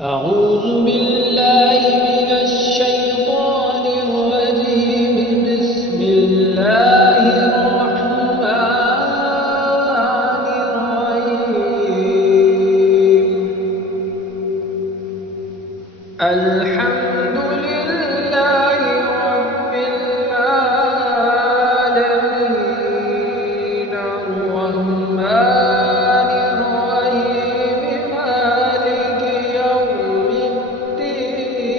أعوذ بالله من الشيطان الرجيم. بسم الله الرحمن الرحيم. الحمد لله رب العالمين الرحمن الرحيم مالك يوم الدين.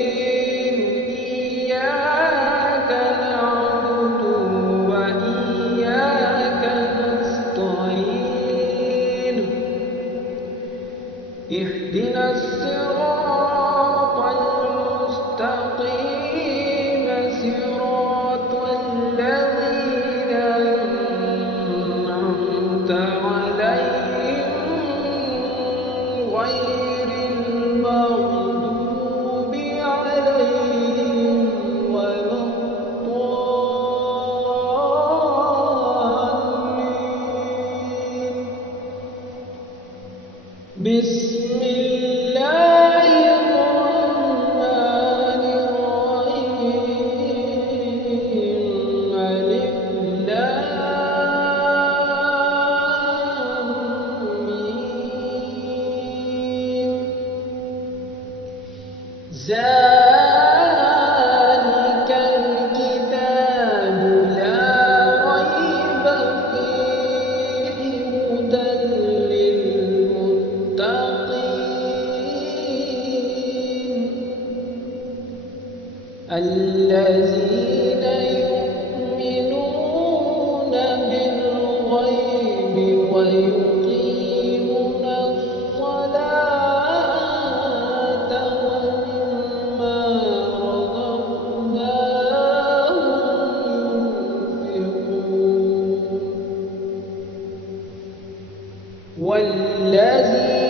إياك نعبد وإياك نستعين. اهدنا الصراط المستقيم صراط الذين أنعمت عليهم غير المغضوب عليهم ولا الضالين. بسم الله الرحمن الرحيم. ألف لام ميم. ذلك الكتاب لا ريب فيه هدى الذين يؤمنون بالغيب ويقيمون الصلاة ومما رزقناهم ينفقون. والذين